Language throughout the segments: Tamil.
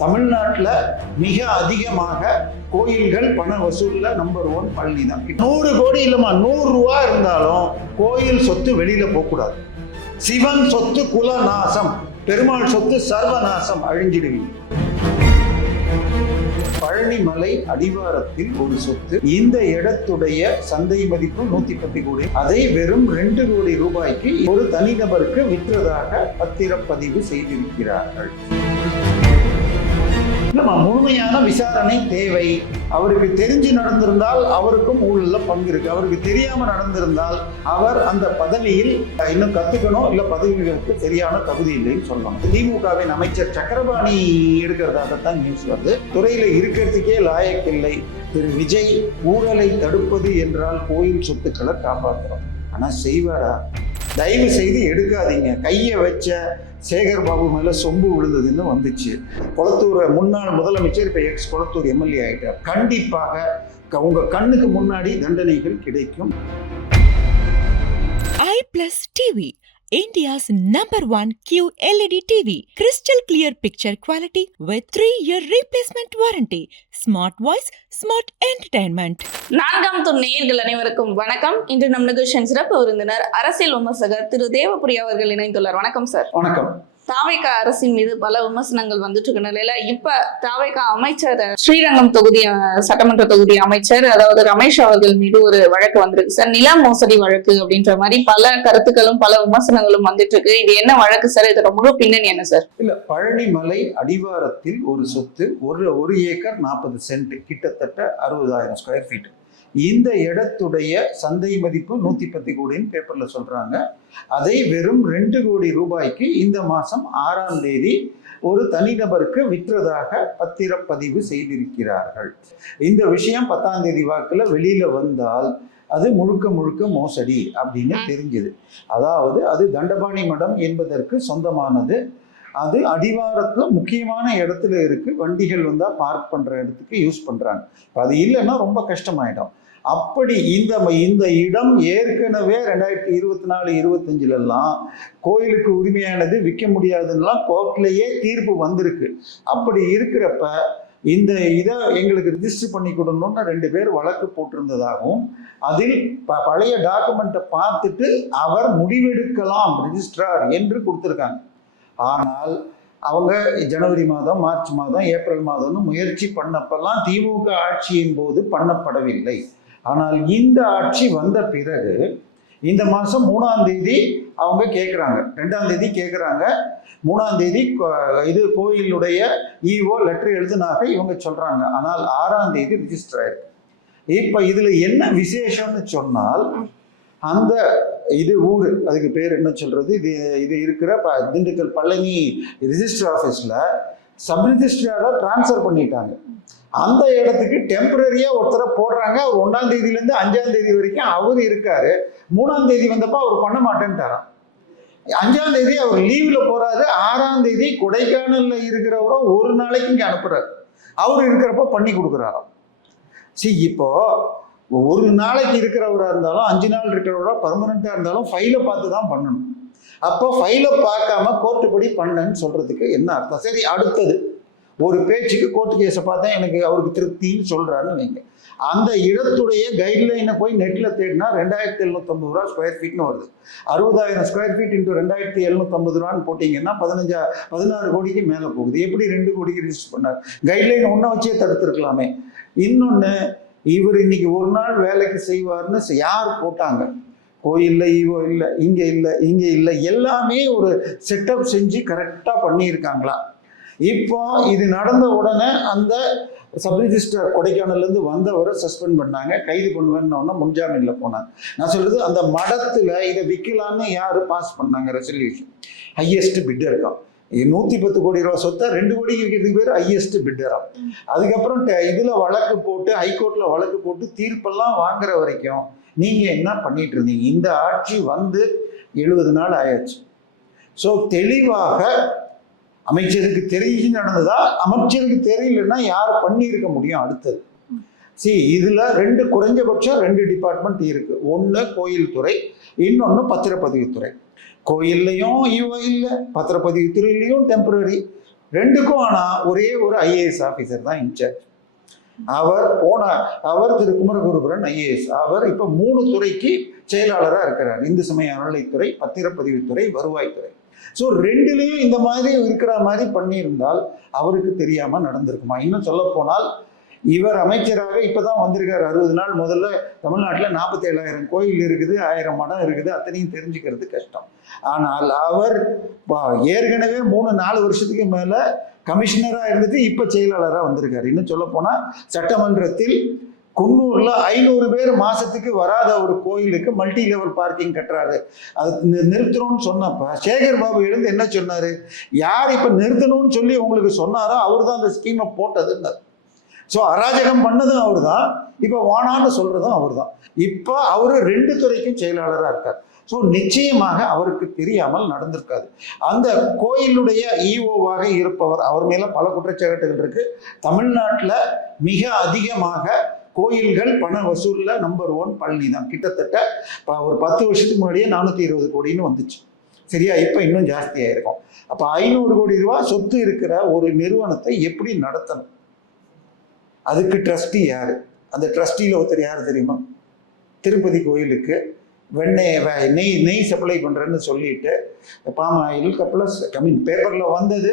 தமிழ்நாட்டில் மிக அதிகமாக கோயில்கள் பண வசூலில் நம்பர் 1 பழனி தான். 100 கோடி இல்லைம்மா, 100 ரூபா இருந்தாலும் கோயில் சொத்து வெளியில போகக்கூடாது. சிவன் சொத்து குலநாசம், பெருமாள் சொத்து சர்வநாசம், அழிஞ்சிடுவீங்க. பழனிமலை அடிவாரத்தில் ஒரு சொத்து, இந்த இடத்துடைய சந்தை மதிப்பு 110 கோடி. அதை வெறும் 2 கோடி ரூபாய்க்கு ஒரு தனிநபருக்கு விற்றதாக பத்திரப்பதிவு செய்திருக்கிறார்கள். முழுமையான விசாரணை தேவை. அவருக்கு தெரிஞ்சு நடந்திருந்தால் அவருக்கும் ஊழல்ல பங்கு இருக்கு. அவருக்கு தெரியாம நடந்திருந்தால் அவர் அந்த பதவியில் இன்னும் கத்துக்கணும், இல்ல பதவிகளுக்கு சரியான தகுதி இல்லைன்னு சொல்லணும். திமுகவின் அமைச்சர் சக்கரபாணி எடுக்கிறதாகத்தான் நியூஸ் வருது. துறையில இருக்கிறதுக்கே லாயக்கில்லை திரு விஜய். ஊழலை தடுப்பது என்றால் கோயில் சொத்துக்களை காப்பாற்றுறோம். ஆனா செய்வாரா? தயவு செய்து எடுக்காதீங்க. கையை வச்ச சேகர் பாபு மேல சொம்பு விழுந்ததுன்னு வந்துச்சு. கொளத்தூர் முன்னாள் முதலமைச்சர் இப்ப எக்ஸ் கொளத்தூர் எம்எல்ஏ ஆயிட்டார். கண்டிப்பாக உங்க கண்ணுக்கு முன்னாடி தண்டனைகள் கிடைக்கும். iPlus TV, India's #1 QLED TV, crystal clear picture quality with 3-year replacement warranty, smart voice, smart entertainment. 4ஆம் தூண் நேயர்கள் அனைவருக்கும் வணக்கம். இன்று நம் நிகழ்ச்சியின் சிறப்பு விருந்தினர் அரசியல் விமர்சகர் திரு தேவப்பிரி அவர்கள் இணைந்துள்ளார். வணக்கம் சார். வணக்கம். தாவேக அரசின் மீது பல விமர்சனங்கள் வந்துட்டு இருக்க நிலையில இப்ப தாவேக அமைச்சர் ஸ்ரீரங்கம் தொகுதி சட்டமன்ற தொகுதி அமைச்சர் அதாவது ரமேஷ் அவர்கள் மீது ஒரு வழக்கு வந்திருக்கு சார். நில மோசடி வழக்கு அப்படின்ற மாதிரி பல கருத்துக்களும் பல விமர்சனங்களும் வந்துட்டு இருக்கு. இது என்ன வழக்கு சார்? இதோட முழு பின்னணி என்ன சார்? இல்ல, பழனிமலை அடிவாரத்தில் ஒரு சொத்து, ஒரு ஏக்கர் 40 சென்ட், கிட்டத்தட்ட 60,000 ஸ்கொயர் ஃபீட். இந்த இடத்துடைய சந்தை மதிப்பு 110 கோடின்னு பேப்பர்ல சொல்றாங்க. அதை வெறும் 2 கோடி ரூபாய்க்கு இந்த மாசம் 6ஆம் தேதி ஒரு தனிநபருக்கு விற்றதாக பத்திரப்பதிவு செய்திருக்கிறார்கள். இந்த விஷயம் 10ஆம் தேதி வாக்குல வெளியில வந்தால் அது முழுக்க மோசடி அப்படின்னு தெரிஞ்சது. அதாவது அது தண்டபாணி மடம் என்பதற்கு சொந்தமானது. அது அடிவாரத்துல முக்கியமான இடத்துல இருக்கு. வண்டிகள் வந்தா பார்க் பண்ற இடத்துக்கு யூஸ் பண்றாங்க. அது இல்லைன்னா ரொம்ப கஷ்டமாயிடும். அப்படி இந்த இடம் ஏற்கனவே 2024-25 கோயிலுக்கு உரிமையானது, விற்க முடியாதுன்னெலாம் கோர்ட்லேயே தீர்ப்பு வந்திருக்கு. அப்படி இருக்கிறப்ப இந்த இதை எங்களுக்கு ரிஜிஸ்டர் பண்ணி கொடுக்கணும்னு 2 பேர் வழக்கு போட்டிருந்ததாகவும், அதில் பழைய டாக்குமெண்ட்டை பார்த்துட்டு அவர் முடிவெடுக்கலாம் ரிஜிஸ்ட்ரார் என்று கொடுத்துருக்காங்க. ஆனால் அவங்க ஜனவரி மாதம், மார்ச் மாதம், ஏப்ரல் மாதம்னு முயற்சி பண்ணப்பெல்லாம் திமுக ஆட்சியின் போது பண்ணப்படவில்லை. ஆனால் இந்த ஆட்சி வந்த பிறகு இந்த மாதம் 3ஆம் தேதி அவங்க கேட்குறாங்க, 2ஆம் தேதி கேட்குறாங்க, 3ஆம் தேதி இது கோயிலுடைய ஈஓ லெட்டர் எழுதுனாக இவங்க சொல்கிறாங்க. ஆனால் 6ஆம் தேதி ரிஜிஸ்டர் ஆயிருக்கு. இப்போ இதில் என்ன விசேஷம்னு சொன்னால், அந்த இது ஊர், அதுக்கு பேர் என்ன சொல்றது, இது இருக்கிற திண்டுக்கல் பழனி ரிஜிஸ்டர் ஆஃபீஸில் சப் ரிஜிஸ்ட்ராரை டிரான்ஸ்ஃபர் பண்ணிட்டாங்க. அந்த இடத்துக்கு டெம்பரரியா ஒருத்தரை போடுறாங்க. அவர் 1ஆம் தேதியிலேருந்து 5ஆம் தேதி வரைக்கும் அவர் இருக்காரு. 3ஆம் தேதி வந்தப்போ அவர் பண்ண மாட்டேன்ட்டாராம். 5ஆம் தேதி அவர் லீவ்ல போறாரு. 6ஆம் தேதி கொடைக்கானல்ல இருக்கிறவரோ ஒரு நாளைக்கு இங்கே அனுப்புறாரு. அவர் இருக்கிறப்ப பண்ணி கொடுக்குறாராம். இப்போ ஒரு நாளைக்கு இருக்கிறவரா இருந்தாலும் 5 நாள் இருக்கிறவரா பர்மனண்டா இருந்தாலும் ஃபைலை பார்த்து தான் பண்ணணும். அப்போ ஃபைலை பார்க்காம கோர்ட்டுப்படி பண்ணன்னு சொல்றதுக்கு என்ன அர்த்தம்? சரி, அடுத்தது ஒரு பேச்சுக்கு கோர்ட்டு கேஸை பார்த்தா எனக்கு அவருக்கு திருப்தின்னு சொல்றாருன்னு வைங்க. அந்த இடத்துடைய கைட்லைனை போய் நெட்ல தேடினா 2750 ரூபா ஸ்கொயர் ஃபீட்னு வருது. 60,000 ஸ்கொயர் ஃபீட் இன்ட்டு 2750 ரூபான்னு போட்டிங்கன்னா 16 கோடிக்கு மேலே போகுது. எப்படி 2 கோடிக்கு ரிஜிஸ்டர் பண்ணார்? கைட்லைன் ஒன்றை வச்சே தடுத்துருக்கலாமே. இன்னொன்று, இவர் இன்னைக்கு ஒரு நாள் வேலைக்கு செய்வார்னு யார் போட்டாங்க? கோயில்ல ஈவோ இல்லை, இங்கே இல்லை, எல்லாமே ஒரு செட்டப் செஞ்சு கரெக்டாக பண்ணியிருக்காங்களா? இப்போ இது நடந்த உடனே அந்த சப் ரிஜிஸ்டர் கொடைக்கானல்லேருந்து வந்தவரை சஸ்பெண்ட் பண்ணாங்க, கைது பண்ணுவேன்னு முன்ஜாமீன்ல போனாங்க. நான் சொல்றது, அந்த மடத்துல இதை விற்கலான்னு யாரு பாஸ் பண்ணாங்க ரெசல்யூஷன்? ஹையஸ்ட் பிட்டர் இருக்கான். 110 கோடி ரூபா சொத்தை 2 கோடிக்கு விற்கிறதுக்கு பேர் ஹையஸ்ட் பிட்டரா. அதுக்கப்புறம் இதுல வழக்கு போட்டு ஹைகோர்ட்ல வழக்கு போட்டு தீர்ப்பெல்லாம் வாங்குற வரைக்கும் நீங்க என்ன பண்ணிட்டு இருந்தீங்க? இந்த ஆட்சி வந்து 70 நாள் ஆயாச்சு. ஸோ தெளிவாக அமைச்சருக்கு தெரிஞ்சு நடந்ததா? அமைச்சருக்கு தெரியலன்னா யார் பண்ணியிருக்க முடியும்? அடுத்தது இதுல குறைஞ்சபட்சம் 2 டிபார்ட்மெண்ட் இருக்கு. ஒன்று கோயில் துறை, இன்னொன்று பத்திரப்பதிவுத்துறை. கோயில்லையும் ஈவோ இல்லை, பத்திரப்பதிவுத்துறையிலையும் டெம்பரரி, ரெண்டுக்கும் ஆனால் ஒரே ஒரு ஐஏஎஸ் ஆஃபீஸர் தான் இன்சார்ஜ். அவர் திரு குமரகுருபரன் ஐஏஎஸ். அவர் இப்போ 3 துறைக்கு செயலாளராக இருக்கிறார். இந்து சமய அறநிலைத்துறை, பத்திரப்பதிவுத்துறை, வருவாய்த்துறை. ஸோ 2லேயும் இந்த மாதிரி இருக்கிற மாதிரி பண்ணியிருந்தால் அவருக்கு தெரியாமல் நடந்திருக்குமா? இன்னும் சொல்ல போனால் இவர் அமைச்சராக இப்போதான் வந்திருக்காரு. 60 நாள் முதல்ல தமிழ்நாட்டில் 47,000 கோயில் இருக்குது, 1000 மடம் இருக்குது, அத்தனையும் தெரிஞ்சுக்கிறது கஷ்டம். ஆனால் அவர் ஏற்கனவே 3-4 வருஷத்துக்கு மேலே கமிஷனராக இருந்துட்டு இப்போ செயலாளராக வந்திருக்காரு. இன்னும் சொல்ல போனால் சட்டமன்றத்தில் குன்னூரில் 500 பேர் மாசத்துக்கு வராத ஒரு கோயிலுக்கு மல்டி லெவல் பார்க்கிங் கட்டுறாரு. அது நிறுத்தணும்னு சொன்னப்ப சேகர் பாபு எழுந்து என்ன சொன்னாரு? யார் இப்போ நிறுத்தணும்னு சொல்லி உங்களுக்கு சொன்னாரோ அவர் தான் அந்த ஸ்கீமை போட்டதுன்னார். ஸோ அராஜகம் பண்ணதும் அவர் தான், இப்போ வானான்னு சொல்றதும் அவர் தான். இப்போ அவரு 2 துறைக்கும் செயலாளராக இருக்கார். ஸோ நிச்சயமாக அவருக்கு தெரியாமல் நடந்திருக்காது. அந்த கோயிலுடைய ஈஓவாக இருப்பவர், அவர் மேல பல குற்றச்சாட்டுகள் இருக்கு. தமிழ்நாட்டில் மிக அதிகமாக கோயில்கள் பண வசூலில் நம்பர் 1 பழனி தான். கிட்டத்தட்ட ஒரு 10 வருஷத்துக்கு முன்னாடியே 420 கோடின்னு வந்துச்சு. சரியா? இப்போ இன்னும் ஜாஸ்தியாக இருக்கும். அப்போ 500 கோடி ரூபாய் சொத்து இருக்கிற ஒரு நிறுவனத்தை எப்படி நடத்தணும்? அதுக்கு ட்ரஸ்டி யாரு? அந்த ட்ரஸ்டியில் ஒருத்தர் யார் தெரியுமா? திருப்பதி கோயிலுக்கு நெய் சப்ளை பண்ணுறேன்னு சொல்லிட்டு பாம் ஆயில் ப்ளஸ் பேப்பரில் வந்தது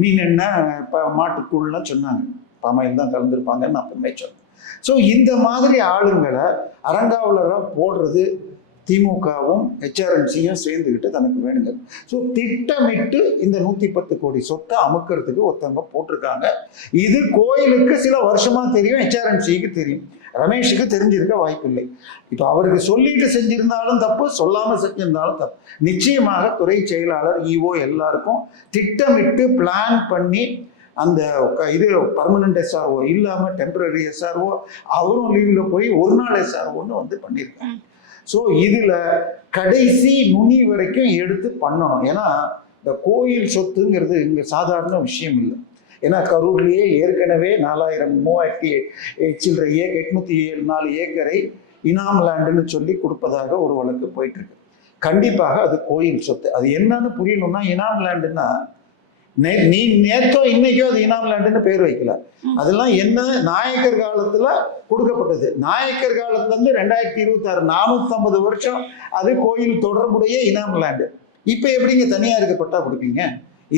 மீன் எண்ணெய் மாட்டுக்குள்ளலாம் சொன்னாங்க. பாம் ஆயில் தான் கலந்துருப்பாங்கன்னு நான் அப்பவுமே சொன்னேன். ஸோ இந்த மாதிரி ஆளுங்களை அறங்காவலராக போடுறது திமுகவும் HRMCயும் சேர்ந்துக்கிட்டு தனக்கு வேணுங்க. ஸோ திட்டமிட்டு இந்த 110 கோடி சொத்தை அமுக்கிறதுக்கு ஒருத்தவங்க போட்டிருக்காங்க. இது கோயிலுக்கு சில வருஷமா தெரியும், HRMCக்கு தெரியும், ரமேஷுக்கு தெரிஞ்சிருக்க வாய்ப்பில்லை. இப்போ அவருக்கு சொல்லிட்டு செஞ்சிருந்தாலும் தப்பு, சொல்லாமல் செஞ்சிருந்தாலும் தப்பு. நிச்சயமாக துறை செயலாளர், EO எல்லாருக்கும் திட்டமிட்டு பிளான் பண்ணி அந்த இது பர்மனன்ட் SRO இல்லாமல் டெம்பரரி SRO அவரும் லீவில் போய் ஒரு நாள் SROன்னு வந்து பண்ணியிருக்காங்க. ஸோ இதில் கடைசி நுனி வரைக்கும் எடுத்து பண்ணணும். ஏன்னா இந்த கோயில் சொத்துங்கிறது இங்கே சாதாரண விஷயம் இல்லை. ஏன்னா கரூர்லேயே ஏற்கனவே 4000 சில்லறை 804 ஏக்கரை இனாம் லேண்டுன்னு சொல்லி கொடுப்பதாக ஒரு வழக்கு போயிட்டு இருக்கு. கண்டிப்பாக அது கோயில் சொத்து. அது என்னன்னு புரியணும்னா, இனாம் லேண்டுன்னா நீ நேத்தோ இன்னைக்கோ அது இனாம் லேண்டுன்னு பேர் வைக்கல. அதெல்லாம் என்ன நாயக்கர் காலத்துல கொடுக்கப்பட்டது. நாயக்கர் காலத்துல இருந்து 2026 450 வருஷம் அது கோயில் தொடர்புடைய இனாம் லேண்டு. இப்ப எப்படிங்க தனியாருக்கு பட்டா கொடுப்பீங்க?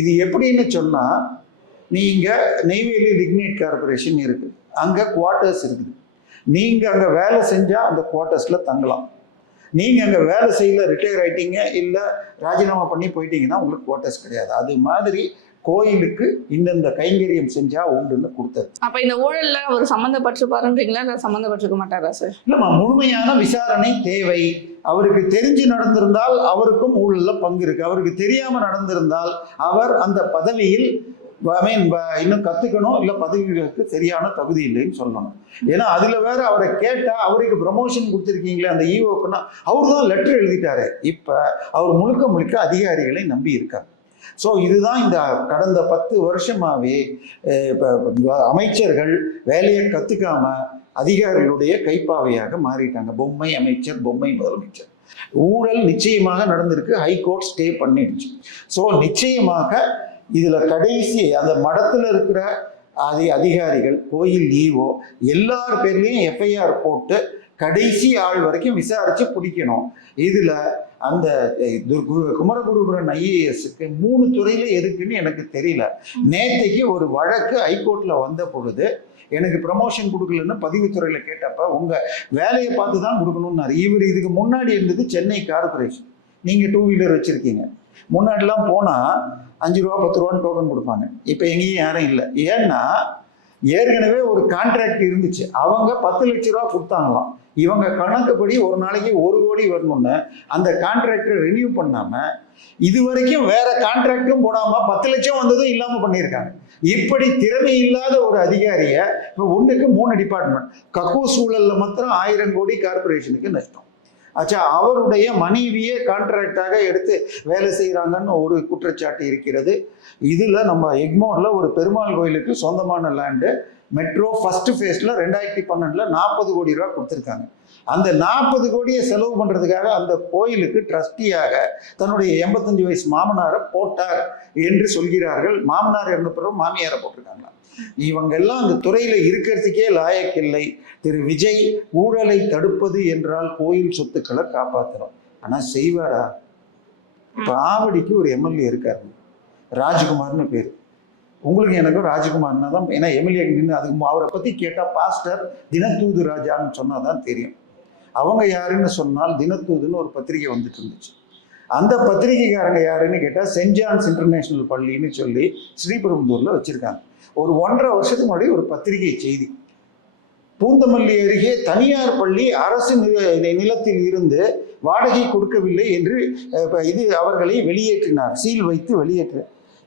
இது எப்படின்னு சொன்னா, நீங்க நெய்வேலி லிக்னைட் கார்பரேஷன் இருக்கு, அங்க குவார்ட்டர்ஸ் இருக்குது. நீங்க அங்க வேலை செஞ்சா அந்த குவார்ட்டர்ஸ்ல தங்கலாம். நீங்க அங்க வேலை செய்யல, ரிட்டையர் ஆயிட்டீங்க, இல்ல ராஜினாமா பண்ணி போயிட்டீங்கன்னா உங்களுக்கு குவார்ட்டர்ஸ் கிடையாது. அது மாதிரி கோயிலுக்கு இந்தந்த கைங்கரியம் செஞ்சா உண்டுன்னு கொடுத்தது. அப்ப இந்த ஊழல்ல அவர் சம்பந்தப்பட்டிருப்பாருன்றீங்களா, இல்ல சம்பந்தப்பட்டிருக்க மாட்டாரா சார்? இல்லம்மா, முழுமையான விசாரணை தேவை. அவருக்கு தெரிஞ்சு நடந்திருந்தால் அவருக்கும் ஊழல்ல பங்கு இருக்கு. அவருக்கு தெரியாம நடந்திருந்தால் அவர் அந்த பதவியில் இன்னும் கத்துக்கணும், இல்ல பதவிகளுக்கு சரியான தகுதி இல்லைன்னு சொல்லணும். ஏன்னா அதுல வேற அவரை கேட்டா, அவருக்கு ப்ரமோஷன் கொடுத்துருக்கீங்களே அந்த ஈஓக்குன்னா, அவர் தான் லெட்டர் எழுதிட்டாரு. இப்ப அவர் முழுக்க அதிகாரிகளை நம்பி இருக்கார். ஸோ இதுதான் இந்த கடந்த 10 வருஷமாவே அமைச்சர்கள் வேலையை கத்துக்காம அதிகாரிகளுடைய கைப்பாவையாக மாறிட்டாங்க. பொம்மை அமைச்சர், பொம்மை முதலமைச்சர். ஊழல் நிச்சயமாக நடந்திருக்கு, ஹைகோர்ட் ஸ்டே பண்ணிடுச்சு. ஸோ நிச்சயமாக இதுல கடைசி அந்த மடத்துல இருக்கிற அதிகாரிகள், கோயில் EO எல்லார் பேர்லையும் FIR போட்டு கடைசி ஆள் வரைக்கும் விசாரிச்சு பிடிக்கணும். இதுல அந்த குமரகுருபரன் IASக்கு 3 துறையில எதுக்குன்னு எனக்கு தெரியல. நேத்தைக்கு ஒரு வழக்கு ஹைகோர்ட்ல வந்த பொழுது எனக்கு ப்ரமோஷன் கொடுக்கலன்னு பதிவுத்துறையில கேட்டப்ப, உங்க வேலையை பார்த்து தான் கொடுக்கணும்னாரு. இவர் இதுக்கு முன்னாடி இருந்தது சென்னை கார்பரேஷன். நீங்க 2 வீலர் வச்சிருக்கீங்க, முன்னாடிலாம் போனா 5 ரூபா 10 ரூபான்னு டோக்கன் கொடுப்பாங்க. இப்போ எங்கேயும் யாரும் இல்லை. ஏன்னா ஏற்கனவே ஒரு கான்ட்ராக்ட் இருந்துச்சு, அவங்க 10 லட்ச ரூபா கொடுத்தாங்களாம். இவங்க கணக்குப்படி ஒரு நாளைக்கு 1 கோடி வரணும்னு அந்த கான்ட்ராக்டை ரெனியூ பண்ணாம, இது வரைக்கும் வேற கான்ட்ராக்டும் போடாம 10 லட்சம் வந்ததும் இல்லாம பண்ணியிருக்காங்க. இப்படி திறமை இல்லாத ஒரு அதிகாரிய இப்போ 1க்கு 3 டிபார்ட்மெண்ட், கக்கூஸ் சூழல்ல மாத்திரம் 1000 கோடி கார்பரேஷனுக்கு நஷ்டம். ஆச்சா, அவருடைய மனைவியே கான்ட்ராக்டாக எடுத்து வேலை செய்கிறாங்கன்னு ஒரு குற்றச்சாட்டு இருக்கிறது. இதில் நம்ம எக்மோரில் ஒரு பெருமாள் கோயிலுக்கு சொந்தமான லேண்டு மெட்ரோ ஃபர்ஸ்ட் ஃபேஸில் 2012 40 கோடி ரூபா கொடுத்துருக்காங்க. அந்த 40 கோடியை செலவு பண்றதுக்காக அந்த கோயிலுக்கு ட்ரஸ்டியாக தன்னுடைய 85 வயசு மாமனாரை போட்டார் என்று சொல்கிறார்கள். மாமனார் இருந்த பிறகு மாமியாரை போட்டிருக்காங்க. இவங்க எல்லாம் அந்த துறையில இருக்கிறதுக்கே லாயக்கில்லை. திரு விஜய் ஊழலை தடுப்பது என்றால் கோயில் சொத்துக்களை காப்பாற்றணும். ஆனா செய்வாரா? இப்ப ஆவடிக்கு ஒரு எம்எல்ஏ இருக்காரு, ராஜ்குமார்னு பேர். உங்களுக்கு எனக்கும் ராஜ்குமார்னா தான், ஏன்னா எம்எல்ஏ நின்று அதுக்கு அவரை பத்தி கேட்டா பாஸ்டர் தினத்தூது ராஜான்னு சொன்னாதான் தெரியும். அவங்க யாருன்னு சொன்னால் தினத்தூதுன்னு ஒரு பத்திரிகை வந்துட்டு இருந்துச்சு. அந்த பத்திரிகைக்காரங்க யாருன்னு கேட்டா சென்ட் ஜான்ஸ் இன்டர்நேஷனல் பள்ளின்னு சொல்லி ஸ்ரீபெரும்புதூர்ல வச்சிருக்காங்க. ஒரு 1.5 வருஷத்துக்கு முன்னாடி ஒரு பத்திரிகை செய்தி, பூந்தமல்லி அருகே தனியார் பள்ளி அரசு நிலத்தில் இருந்து வாடகை கொடுக்கவில்லை என்று இது அவர்களை வெளியேற்றினார், சீல் வைத்து வெளியேற்ற.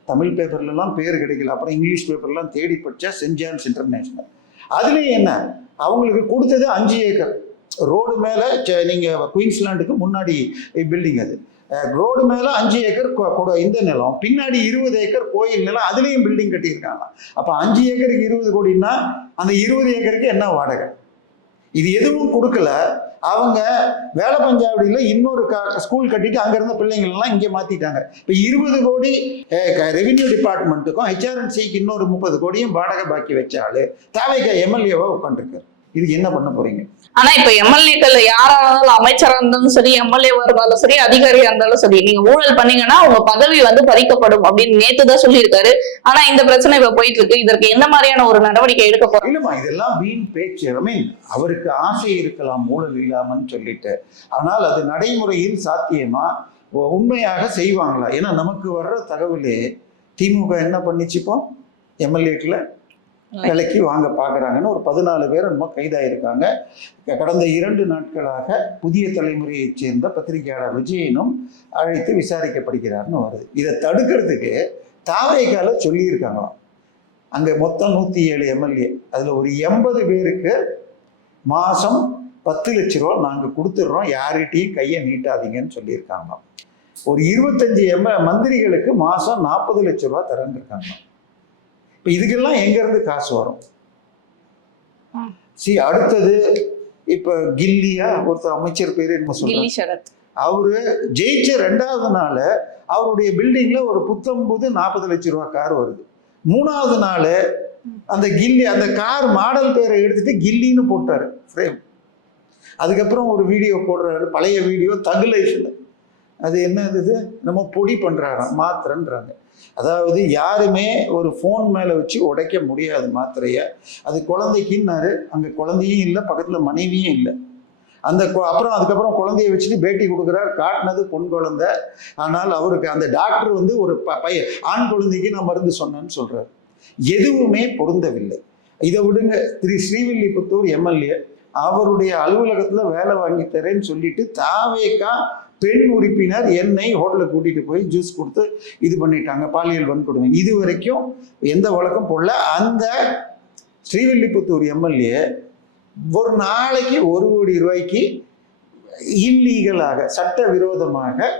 தமிழ் பேப்பர்லாம் பேர் கிடைக்கல, அப்புறம் இங்கிலீஷ் பேப்பர்லாம் தேடி படிச்சா சென்ட் ஜான்ஸ் இன்டர்நேஷனல். அதுலேயும் என்ன, அவங்களுக்கு கொடுத்தது 5 ஏக்கர் ரோடு மேலே. நீங்கள் குயின்ஸ்லாண்டுக்கு முன்னாடி பில்டிங், அது ரோடு மேலே 5 ஏக்கர் இந்த நிலம், பின்னாடி 20 ஏக்கர் கோயில் நிலம், அதுலேயும் பில்டிங் கட்டியிருக்காங்க. அப்போ 5 ஏக்கருக்கு 20 கோடின்னா அந்த 20 ஏக்கருக்கு என்ன வாடகை? இது எதுவும் கொடுக்கல. அவங்க வேலை பஞ்சாவடியில் இன்னொரு ஸ்கூல் கட்டிட்டு அங்கே இருந்த பிள்ளைங்கள்லாம் இங்கே மாற்றிட்டாங்க. இப்போ 20 கோடி ரெவென்யூ டிபார்ட்மெண்ட்டுக்கும் ஹெச்ஆர்என்சிக்கு இன்னொரு 30 கோடியும் வாடகை பாக்கி வச்சாலும் தேவைக்கு எம்எல்ஏவா உட்காந்துருக்காரு. இதுக்கு என்ன பண்ண போறீங்க? ஆனா இப்ப எம்எல்ஏக்கள் யாரா இருந்தாலும், அமைச்சரா இருந்தாலும் சரி, எம்எல்ஏவா இருந்தாலும் சரி, அதிகாரியா இருந்தாலும் சரி, நீங்க ஊழல் பண்ணீங்கன்னா உங்க பதவி பறிக்கப்படும் அப்படின்னு நேத்துதான் சொல்லியிருக்காரு. ஆனா இந்த பிரச்சனை இப்ப போயிட்டு இருக்கு. இதற்கு என்ன மாதிரியான ஒரு நடவடிக்கை எடுக்க போறோம்? இல்லம்மா, இதெல்லாம் வீண் பேச்சு. அவருக்கு ஆசை இருக்கலாம் ஊழல் இல்லாமன்னு சொல்லிட்டு, ஆனால் அது நடைமுறையில் சாத்தியமா, உண்மையாக செய்வாங்களா? ஏன்னா நமக்கு வர்ற தகவலே திமுக என்ன பண்ணிச்சுப்போம், எம்எல்ஏக்களை விலைக்கு வாங்க பார்க்குறாங்கன்னு ஒரு 14 பேர் நம்ம கைதாயிருக்காங்க. கடந்த 2 நாட்களாக புதிய தலைமுறையைச் சேர்ந்த பத்திரிகையாளர் விஜயனும் அழைத்து விசாரிக்கப்படுகிறார்னு வருது. இதை தடுக்கிறதுக்கு தாவேகால சொல்லியிருக்காங்களாம். அங்கே மொத்தம் 107 எம்எல்ஏ, அதில் ஒரு 80 பேருக்கு மாதம் 10 லட்ச ரூபா நாங்கள் கொடுத்துட்றோம், யார்கிட்டையும் கையை நீட்டாதீங்கன்னு சொல்லியிருக்காங்களாம். ஒரு 25 மந்திரிகளுக்கு மாதம் 40 லட்ச ரூபா தரேன்னு இருக்காங்க. இப்போ இதுக்கெல்லாம் எங்கேருந்து காசு வரும்? அடுத்தது இப்போ கில்லியா ஒருத்தர் அமைச்சர் பேர் என்ன சொல்றாங்க, அவரு ஜெயிச்ச 2வது நாள் அவருடைய பில்டிங்ல ஒரு புத்தம்புது 40 லட்ச ரூபா கார் வருது. 3வது நாள் அந்த கில்லி, அந்த கார் மாடல் பேரை எடுத்துட்டு கில்லின்னு போட்டாரு ஃப்ரேம். அதுக்கப்புறம் ஒரு வீடியோ போடுறாரு, பழைய வீடியோ தகுலேஷன். அது என்னது, நம்ம பொடி பண்றாராம், மாத்திரன்றாங்க. அதாவது யாருமே ஒரு ஃபோன் மேலே வச்சு உடைக்க முடியாது மாத்திரைய. அது குழந்தைக்குன்னாரு, அங்கே குழந்தையும் இல்லை, பக்கத்தில் மனைவியும் இல்லை. அப்புறம் அதுக்கப்புறம் குழந்தைய வச்சுட்டு பேட்டி கொடுக்குறார், காட்டினது பொன் குழந்தை. ஆனால் அவருக்கு அந்த டாக்டர் ஒரு பையன் ஆண் குழந்தைக்கு நான் மருந்து சொன்னேன்னு சொல்றாரு. எதுவுமே பொருந்தவில்லை. இதை விடுங்க, ஸ்ரீவில்லிபுத்தூர் எம்எல்ஏ அவருடைய அலுவலகத்தில் வேலை வாங்கி தரேன்னு சொல்லிட்டு தாவேகா பெண் உறுப்பினர் என்னை ஹோட்டலுக்கு கூட்டிட்டு போய் ஜூஸ் கொடுத்து இது பண்ணிட்டாங்க, பாலியல் வன்கொடுமை. இது வரைக்கும் எந்த வழக்கம் போடல. அந்த ஸ்ரீவில்லிபுத்தூர் எம்எல்ஏ ஒரு நாளைக்கு 1 கோடி ரூபாய்க்கு இல்லீகலாக, சட்ட விரோதமாக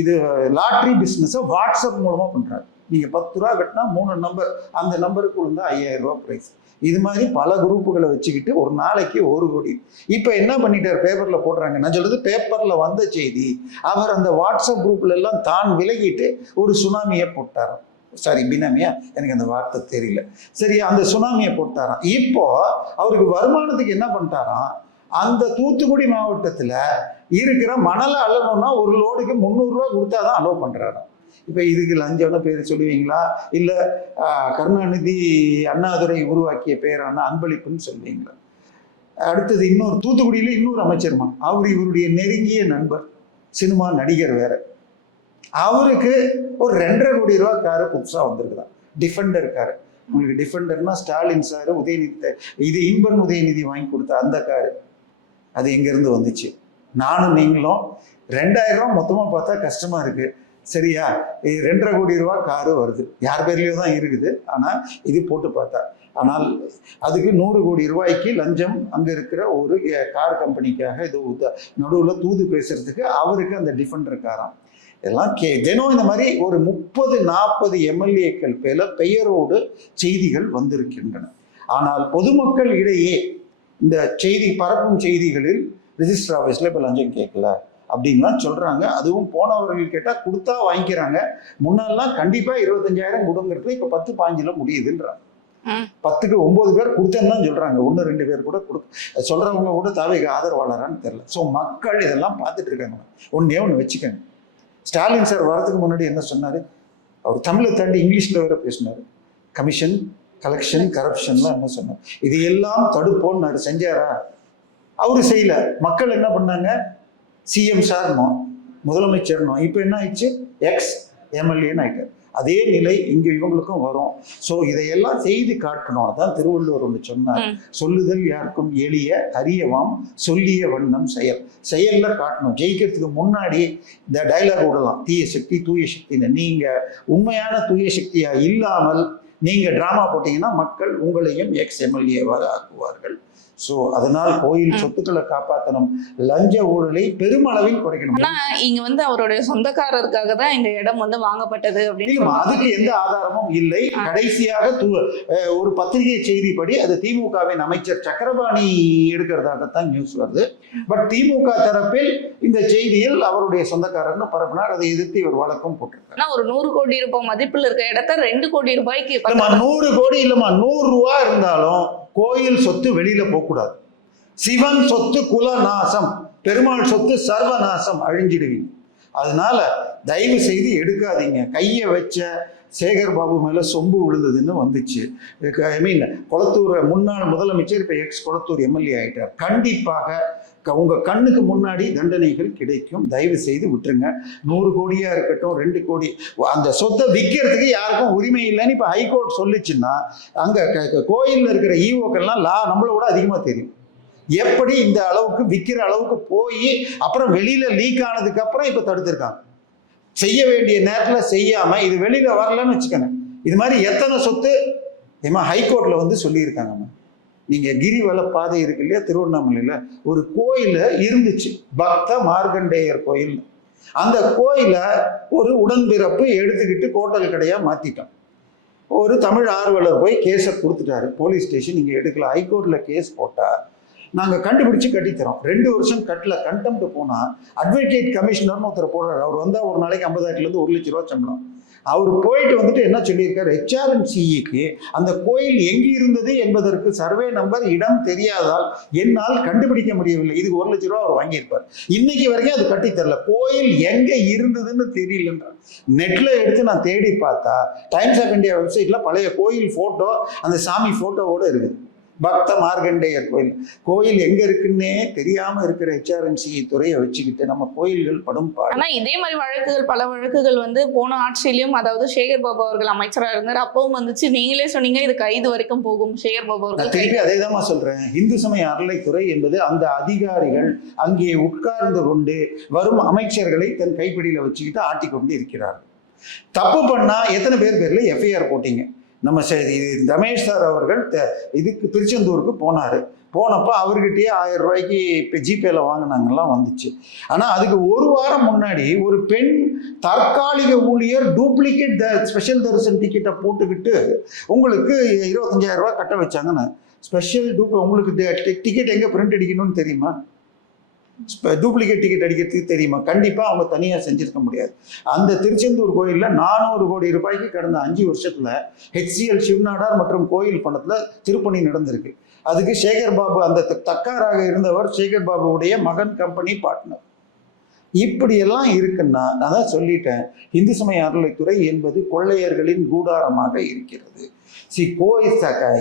இது லாட்ரி பிஸ்னஸை வாட்ஸ்அப் மூலமா பண்றாரு. நீங்க 10 ரூபா கட்டினா 3 நம்பர், அந்த நம்பருக்கு விழுந்தா 5000 ரூபா பிரைஸ். இது மாதிரி பல குரூப்புகளை வச்சுக்கிட்டு ஒரு நாளைக்கு 1 கோடி. இப்போ என்ன பண்ணிட்டார், பேப்பர்ல போடுறாங்க. நான் சொல்றது பேப்பர்ல வந்த செய்தி. அவர் அந்த வாட்ஸ்அப் குரூப்ல எல்லாம் தான் விலகிட்டு ஒரு சுனாமியை போட்டாராம். சாரி, பினாமியா, எனக்கு அந்த வார்த்தை தெரியல. சரி, அந்த சுனாமியை போட்டாராம். இப்போ அவருக்கு வருமானத்துக்கு என்ன பண்ணிட்டாராம், அந்த தூத்துக்குடி மாவட்டத்துல இருக்கிற மணலை அள்ளணும்னா ஒரு லோடுக்கு 300 ரூபா கொடுத்தாதான் அலோவ் பண்றாராம். இப்போ இதுக்கு லஞ்சம்னு பேர் சொல்லுவீங்களா, இல்லை கருணாநிதி அண்ணாதுரை உருவாக்கிய பேரான அன்பளிப்புன்னு சொல்லுவீங்களா? அடுத்தது இன்னொரு தூத்துக்குடியில இன்னொரு அமைச்சர்மா, அவர் இவருடைய நெருங்கிய நண்பர், சினிமா நடிகர் வேற. அவருக்கு ஒரு 2.5 கோடி ரூபா காரு புதுசா வந்திருக்குதான், டிஃபெண்டர் காரு. உங்களுக்கு டிஃபெண்டர்னா ஸ்டாலின் சார், உதயநிதி, இது இன்பன் உதயநிதி வாங்கி கொடுத்த அந்த காரு. அது எங்கேருந்து வந்துச்சு? நானும் நீங்களும் 2000 ரூபா மொத்தமாக பார்த்தா கஷ்டமா இருக்கு. சரியா, 2.5 கோடி ரூபா காரு வருது, யார் பேர்லயோ தான் இருக்குது. ஆனால் இது போட்டு பார்த்தா, ஆனால் அதுக்கு 100 கோடி ரூபாய்க்கு லஞ்சம் அங்கே இருக்கிற ஒரு கார் கம்பெனிக்காக இது நடுவில் தூது பேசுறதுக்கு அவருக்கு அந்த டிஃபெண்டர் காராம். இதெல்லாம் தினம் இந்த மாதிரி ஒரு 30-40 எம்எல்ஏக்கள் பெயரோடு செய்திகள் வந்திருக்கின்றன. ஆனால் பொதுமக்கள் இடையே இந்த செய்தி பரப்பும் செய்திகளில் ரிஜிஸ்டர் ஆஃபீஸில் இப்போ லஞ்சம் கேட்கல அப்படின்லாம் சொல்கிறாங்க. அதுவும் போனவர்கள் கேட்டால் கொடுத்தா வாங்கிக்கிறாங்க. முன்னாலாம் கண்டிப்பாக 25,000 கொடுங்கிறது இப்போ 10-15 முடியுதுன்றாங்க. 10க்கு 9 பேர் கொடுத்தேன்னு தான் சொல்கிறாங்க. 1-2 பேர் கூட சொல்கிறவங்க கூட தாவேக்கு ஆதரவாளரான்னு தெரில. ஸோ மக்கள் இதெல்லாம் பார்த்துட்டு இருக்காங்க. ஒன்று வச்சுக்கோங்க. ஸ்டாலின் சார் வரதுக்கு முன்னாடி என்ன சொன்னார்? அவர் தமிழை தாண்டி இங்கிலீஷில் வேற பேசினார். கமிஷன், கலெக்ஷன், கரப்ஷன்லாம் என்ன சொன்னார்? இது எல்லாம் தடுப்போன்னு செஞ்சாரா? அவரு செய்யல. மக்கள் என்ன பண்ணாங்க? சிஎம் சார்னோ, முதலமைச்சர்னோ. இப்போ என்ன ஆயிடுச்சு? எக்ஸ் எம்எல்ஏன்னு ஆயிட்டார். அதே நிலை இங்க இவங்களுக்கும் வரும். ஸோ இதையெல்லாம் செய்து காட்டணும். அதான் திருவள்ளுவர் ஒன்று சொன்னார், சொல்லுதல் யாருக்கும் எளிய அரியவாம் சொல்லிய வண்ணம் செயல். செயல்ல காட்டணும். ஜெயிக்கிறதுக்கு முன்னாடி இந்த டைலாக் விடலாம், தீய சக்தி தூய சக்தின்னு. நீங்க உண்மையான தூய சக்தியா இல்லாமல் நீங்க டிராமா போட்டீங்கன்னா மக்கள் உங்களையும் எக்ஸ் எம்எல்ஏவாக ஆக்குவார்கள். ஸோ அதனால் கோயில் சொத்துக்களை காப்பாற்றணும், லஞ்ச ஊழலை பெருமளவில் குறைக்கணும். ஆனா இங்க வந்து அவருடைய சொந்தக்காரருக்காக தான் இந்த இடம் வந்து வாங்கப்பட்டது அப்படின்னு அதுக்கு எந்த ஆதாரமும் இல்லை. கடைசியாக ஒரு பத்திரிகை செய்திப்படி அது திமுகவின் அமைச்சர் சக்கரபாணி எடுக்கிறதாகத்தான் நியூஸ் வருது. பட் திமுக தரப்பில் இந்த செய்தியில் அவருடைய சொந்தக்காரர்னு பரப்பினார். அதை எதிர்த்து இவர் வழக்கம் போட்டிருக்காரு. ஒரு 100 கோடி ரூபாய் மதிப்பில் இருக்க இடத்த 2 கோடி ரூபாய்க்கு 100 கோடி இல்லம்மா, 100 ரூபா இருந்தாலும் கோயில் சொத்து வெளியில போகக்கூடாது. சிவன் சொத்து குலநாசம், பெருமாள் சொத்து சர்வநாசம், அழிஞ்சிடுவீங்க. அதனால தயவு செய்து எடுக்காதீங்க. கையை வச்ச சேகர் பாபு மேல சொம்பு விழுந்ததுன்னு வந்துச்சு. ஐ மீன் கொளத்தூர் முன்னாள் முதலமைச்சர் இப்ப எக்ஸ் கொளத்தூர் எம்எல்ஏ ஆயிட்டார். கண்டிப்பாக உங்க கண்ணுக்கு முன்னாடி தண்டனைகள் கிடைக்கும். தயவு செய்து விட்டுருங்க. 100 கோடியா இருக்கட்டும், 2 கோடி, அந்த சொத்தை விற்கிறதுக்கு யாருக்கும் உரிமை இல்லைன்னு இப்ப ஹைகோர்ட் சொல்லிச்சுன்னா அங்க கோயில்ல இருக்கிற ஈவோக்கெல்லாம் நம்மளை விட அதிகமா தெரியும். எப்படி இந்த அளவுக்கு விற்கிற அளவுக்கு போய் அப்புறம் வெளியில லீக் ஆனதுக்கு அப்புறம் இப்ப தடுத்திருக்காங்க. செய்ய வேண்டிய நேரத்தில் செய்யாம இது வெளியில வரலன்னு வச்சுக்கோங்க. இது மாதிரி எத்தனை சொத்து ஹைகோர்ட்ல வந்து சொல்லியிருக்காங்கம்மா. நீங்க கிரிவல பாதை இருக்கு இல்லையா, திருவண்ணாமலையில ஒரு கோயில இருந்துச்சு, பக்த மார்கண்டேயர் கோயில். அந்த கோயில ஒரு உடன்பிறப்பு எடுத்துக்கிட்டு கோட்டல் கடையா மாத்திட்டோம். ஒரு தமிழ் ஆர்வலர் போய் கேஸை கொடுத்துட்டாரு. போலீஸ் ஸ்டேஷன் இங்க எடுக்கல. ஹைகோர்ட்ல கேஸ் போட்டா நாங்கள் கண்டுபிடிச்சு கட்டித்தரோம். 2 வருஷம் கட்டல, கண்டெம்ட் போனா அட்வொகேட் கமிஷனர்னு ஒருத்தர் போடுறாரு. அவர் வந்தா ஒரு நாளைக்கு 50,000 1 லட்ச ரூபா சம்பளம். அவர் போயிட்டு வந்துட்டு என்ன சொல்லியிருக்காரு, HRMCக்கு அந்த கோயில் எங்கே இருந்தது என்பதற்கு சர்வே நம்பர் இடம் தெரியாதால் என்னால் கண்டுபிடிக்க முடியவில்லை. இதுக்கு 1 லட்ச ரூபா அவர் வாங்கியிருப்பார். இன்னைக்கு வரைக்கும் அது கட்டி தரல. கோயில் எங்க இருந்ததுன்னு தெரியலன்ற. நெட்ல எடுத்து நான் தேடி பார்த்தா டைம்ஸ் ஆஃப் இந்தியா வெப்சைட்ல பழைய கோயில் போட்டோ, அந்த சாமி போட்டோவோட இருக்குது. பக்த மார்கண்டேயர் கோயில். கோயில் எங்க இருக்குன்னே தெரியாம இருக்கிற HRMC துறையை வச்சுக்கிட்டு நம்ம கோயில்கள் படும் பாடு. ஆனா இதே மாதிரி வழக்குகள், பல வழக்குகள் வந்து போன ஆட்சியிலும், அதாவது சேகர் பாபு அவர்கள் அமைச்சராக இருந்தார், அப்பவும் வந்துச்சு. நீங்களே சொன்னீங்க இது கைது வரைக்கும் போகும். சேகர் பாபு அவர்கள் திருப்பி அதே தான் சொல்றேன். இந்து சமய அறநிலைத்துறை என்பது அந்த அதிகாரிகள் அங்கே உட்கார்ந்து கொண்டு வரும் அமைச்சர்களை தன் கைப்பிடியில வச்சுக்கிட்டு ஆட்டி கொண்டு இருக்கிறார். தப்பு பண்ணா எத்தனை பேர்ல எஃப்ஐஆர் போட்டீங்க? நம்ம ரமேஷ் சார் அவர்கள் இதுக்கு திருச்செந்தூருக்கு போனாரு. போனப்போ அவர்கிட்டயே 1000 ரூபாய்க்கு இப்போ ஜிபேல வாங்கினாங்கலாம் வந்துச்சு. ஆனால் அதுக்கு ஒரு வாரம் முன்னாடி ஒரு பெண் தற்காலிக ஊழியர் டூப்ளிகேட் ஸ்பெஷல் தரிசன டிக்கெட்டை போட்டுக்கிட்டு உங்களுக்கு 25,000 ரூபாய் கட்ட வச்சாங்கன்னு. ஸ்பெஷல் உங்களுக்கு டிக்கெட் எங்கே பிரிண்ட் அடிக்கணும்னு தெரியுமா? டூப்ளிகேட் டிக்கெட் அடிக்கிறதுக்கு தெரியுமா? கண்டிப்பாக அவங்க தனியாக செஞ்சிருக்க முடியாது. அந்த திருச்செந்தூர் கோயிலில் 400 கோடி ரூபாய்க்கு கடந்த 5 வருஷத்துல HCL சிவநாடார் மற்றும் கோயில் பணத்தில் திருப்பணி நடந்திருக்கு. அதுக்கு சேகர் பாபு, அந்த தக்காராக இருந்தவர் சேகர் பாபுவுடைய மகன் கம்பெனி பார்ட்னர். இப்படியெல்லாம் இருக்குன்னா நான் தான் சொல்லிட்டேன், இந்து சமய அறநிலைத்துறை என்பது கொள்ளையர்களின் கூடாரமாக இருக்கிறது.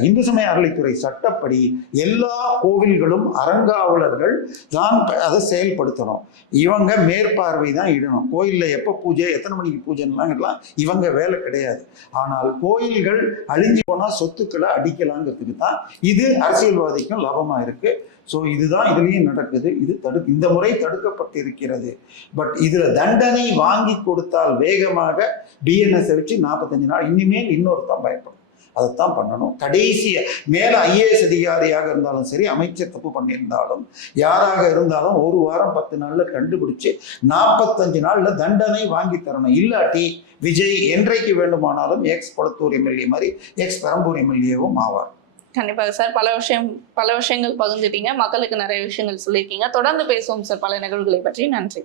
இந்து சமய அறநிலைத்துறை சட்டப்படி எல்லா கோவில்களும் அறங்காவலர்கள் தான் அதை செயல்படுத்தணும். இவங்க மேற்பார்வை தான் இடணும். கோயிலில் எப்போ பூஜை, எத்தனை மணிக்கு பூஜைலாம் இவங்க வேலை கிடையாது. ஆனால் கோயில்கள் அழிஞ்சு போனால் சொத்துக்களை அடிக்கலாங்கிறதுக்கு தான் இது அரசியல்வாதிக்கும் லாபமாக இருக்கு. ஸோ இதுதான் இதுலேயும் நடக்குது. இது இந்த முறை தடுக்கப்பட்டிருக்கிறது. பட் இதில் தண்டனை வாங்கி கொடுத்தால் வேகமாக BNS வச்சு 45 நாள் இனிமேல் இன்னொருத்தான் பயப்படும். அதைத்தான் பண்ணணும். கடைசிய மேல IAS அதிகாரியாக இருந்தாலும் சரி, அமைச்சர் தப்பு பண்ணியிருந்தாலும், யாராக இருந்தாலும் 1 வாரம் 10 நாள்ல கண்டுபிடிச்சு 45 நாள்ல தண்டனை வாங்கி தரணும். இல்லாட்டி விஜய் என்றைக்கு வேண்டுமானாலும் எக்ஸ் கொளத்தூர் எம்எல்ஏ மாதிரி எக்ஸ் பெரம்பூர் எம்எல்ஏவும் ஆவார். கண்டிப்பாக சார், பல விஷயங்கள் பகிர்ந்துட்டீங்க, மக்களுக்கு நிறைய விஷயங்கள் சொல்லியிருக்கீங்க. தொடர்ந்து பேசுவோம் சார் பல நிகழ்வுகளை பற்றி. நன்றி.